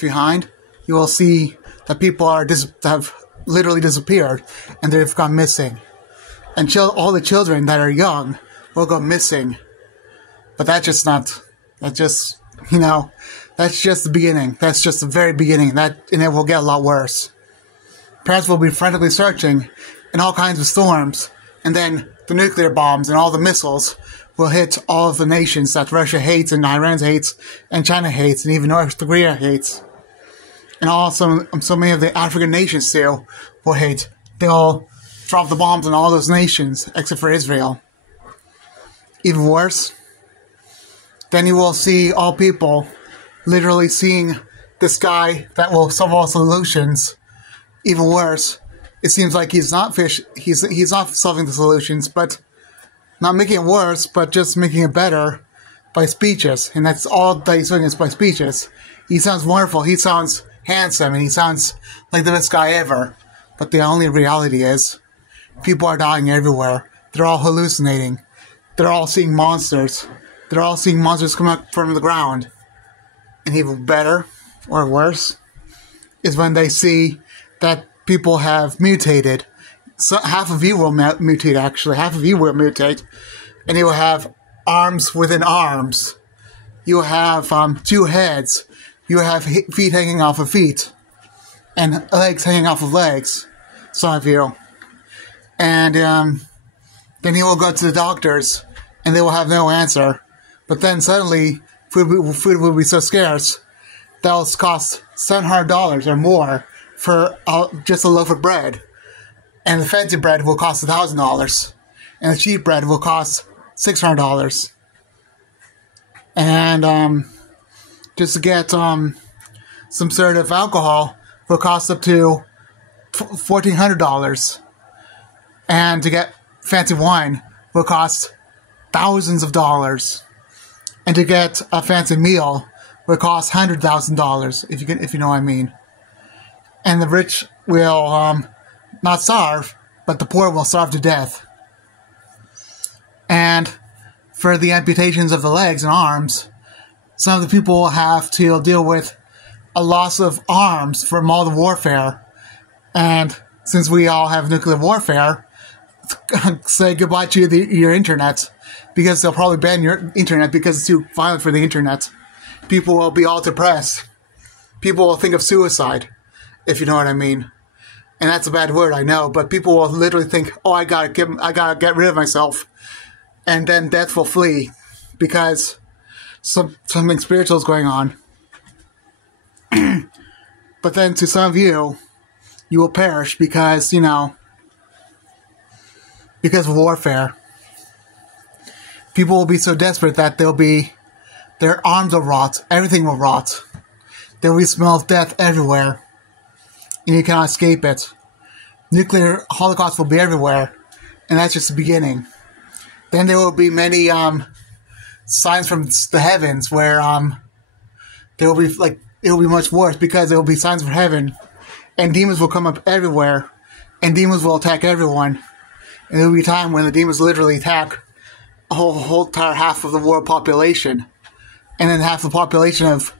behind, you will see that people have literally disappeared and they've gone missing. And all the children that are young will go missing. But that's just the beginning. That's just the very beginning. And it will get a lot worse. Parents will be frantically searching in all kinds of storms, and then the nuclear bombs and all the missiles will hit all of the nations that Russia hates and Iran hates and China hates and even North Korea hates. And also so many of the African nations too will hate. They'll drop the bombs on all those nations except for Israel. Even worse, then you will see all people literally seeing this guy that will solve all solutions. Even worse, it seems like he's not solving the solutions, but not making it worse, but just making it better by speeches. And that's all that he's doing is by speeches. He sounds wonderful, he sounds handsome, and he sounds like the best guy ever. But the only reality is, people are dying everywhere. They're all hallucinating. They're all seeing monsters. They're all seeing monsters come up from the ground. And even better, or worse, is when they see that people have mutated. So half of you will mutate, actually. Half of you will mutate. And you will have arms within arms. You will have 2 heads. You will have feet hanging off of feet. And legs hanging off of legs. Some of you. And then you will go to the doctors. And they will have no answer. But then suddenly, food will be so scarce that will cost $700 or more for just a loaf of bread. And the fancy bread will cost $1,000. And the cheap bread will cost $600. And just to get some sort of alcohol will cost up to $1,400. And to get fancy wine will cost thousands of dollars. And to get a fancy meal will cost $100,000, if you know what I mean. And the rich will not starve, but the poor will starve to death. And for the amputations of the legs and arms, some of the people will have to deal with a loss of arms from all the warfare. And since we all have nuclear warfare, say goodbye to your internet, because they'll probably ban your internet because it's too violent for the internet. People will be all depressed. People will think of suicide, if you know what I mean. And that's a bad word, I know, but people will literally think, oh, I gotta get rid of myself. And then death will flee because something spiritual is going on. But then to some of you will perish because, because of warfare. People will be so desperate that their arms will rot, everything will rot. There will be smell of death everywhere, and you cannot escape it. Nuclear holocaust will be everywhere, and that's just the beginning. Then there will be many signs from the heavens where there will be it will be much worse because there will be signs from heaven, and demons will come up everywhere, and demons will attack everyone. And there will be a time when the demons literally attack a whole entire half of the world population, and then half the population of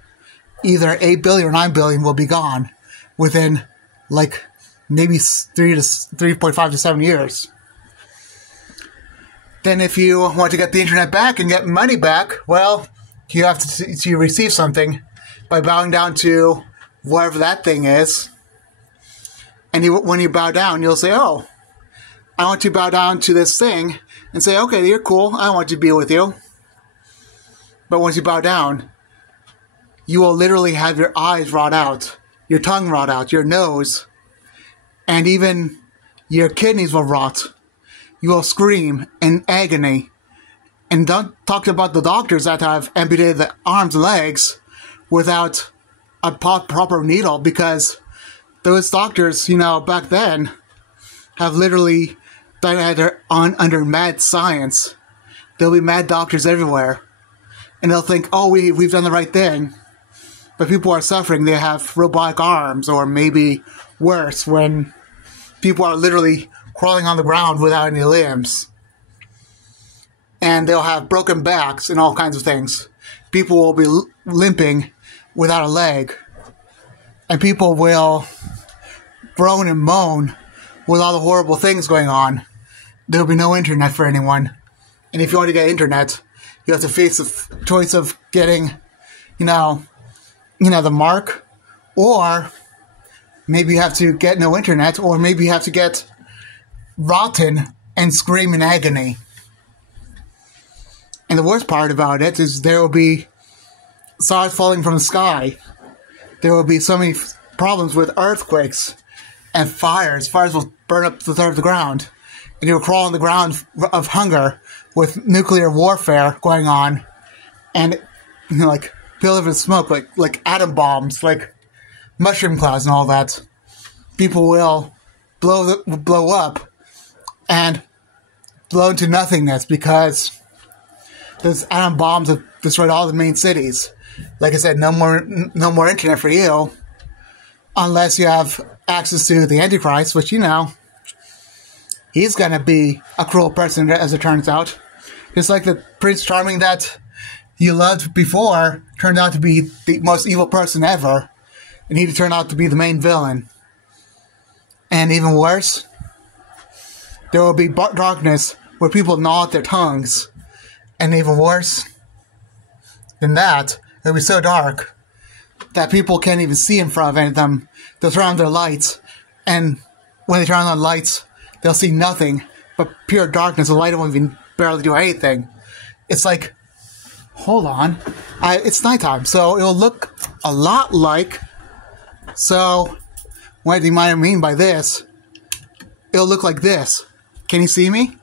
either 8 billion or 9 billion will be gone within maybe 3.5 to 7 years. Then if you want to get the internet back and get money back, well, you have to receive something by bowing down to whatever that thing is. And when you bow down, you'll say, oh, I want to bow down to this thing, and say, okay, you're cool, I want to be with you. But once you bow down, you will literally have your eyes rot out, your tongue rot out, your nose, and even your kidneys will rot. You will scream in agony. And don't talk about the doctors that have amputated the arms and legs without a proper needle, because those doctors, back then, have literally been under mad science. There'll be mad doctors everywhere. And they'll think, oh, we've done the right thing. But people are suffering. They have robotic arms, or maybe worse, when people are literally crawling on the ground without any limbs. And they'll have broken backs and all kinds of things. People will be limping without a leg. and people will groan and moan with all the horrible things going on. There will be no internet for anyone. And if you want to get internet, you have to face the choice of getting, the mark, or maybe you have to get no internet, or maybe you have to get rotten and scream in agony. And the worst part about it is there will be stars falling from the sky. There will be so many problems with earthquakes and fires. Fires will burn up the third of the ground. And you'll crawl on the ground of hunger with nuclear warfare going on. And, like, pillars of smoke, like atom bombs, like mushroom clouds and all that. People will blow up and blow into nothingness because those atom bombs have destroyed all the main cities. Like I said, no more internet for you unless you have access to the Antichrist, which, he's going to be a cruel person, as it turns out. Just like the Prince Charming that you loved before turned out to be the most evil person ever, and he turned out to be the main villain. And even worse, there will be darkness where people gnaw at their tongues. And even worse than that, it'll be so dark that people can't even see in front of them. They'll turn on their lights, and when they turn on the lights, they'll see nothing but pure darkness. The light won't even barely do anything. It's like, hold on, it's nighttime, so it'll look a lot like. So, what do you might mean by this? It'll look like this. Can you see me?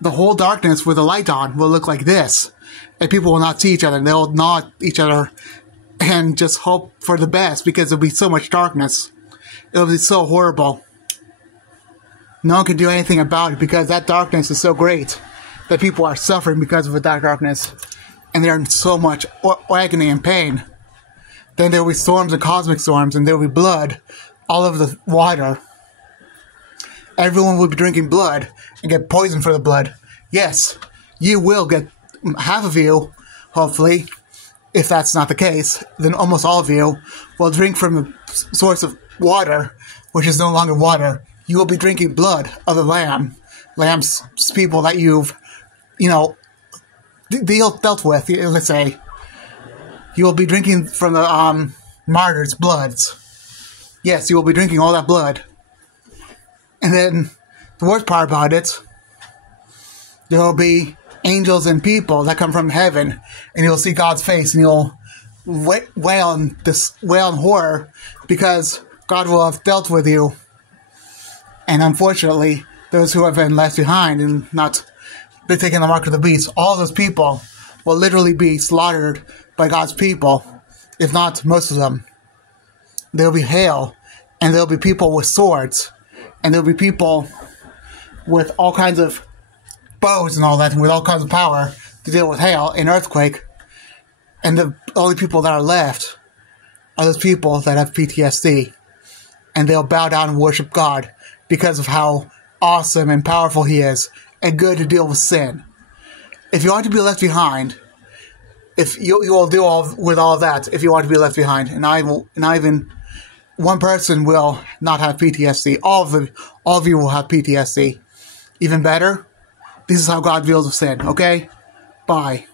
The whole darkness with the light on will look like this. And people will not see each other. They'll gnaw at each other and just hope for the best because there'll be so much darkness. It'll be so horrible. No one can do anything about it because that darkness is so great that people are suffering because of that darkness. And they're in so much agony and pain. Then there will be storms and cosmic storms, and there will be blood all over the water. Everyone will be drinking blood and get poisoned for the blood. Yes, you will get, half of you, hopefully, if that's not the case, then almost all of you will drink from the source of water, which is no longer water. You will be drinking blood of the lamb's people that you've, dealt with, let's say. You will be drinking from the martyrs' bloods. Yes, you will be drinking all that blood. And then, the worst part about it, there will be angels and people that come from heaven, and you'll see God's face, and you'll wail in horror, because God will have dealt with you. And unfortunately, those who have been left behind and not been taking the mark of the beast, all those people will literally be slaughtered by God's people, if not most of them. There will be hail, and there will be people with swords, and there will be people with all kinds of bows and all that, and with all kinds of power to deal with hail and earthquake. And the only people that are left are those people that have PTSD. And they'll bow down and worship God because of how awesome and powerful He is, and good to deal with sin. If you want to be left behind, if you will deal with all of that, if you want to be left behind, and not even one person will not have PTSD. All of you will have PTSD. Even better, this is how God deals with sin. Okay? Bye.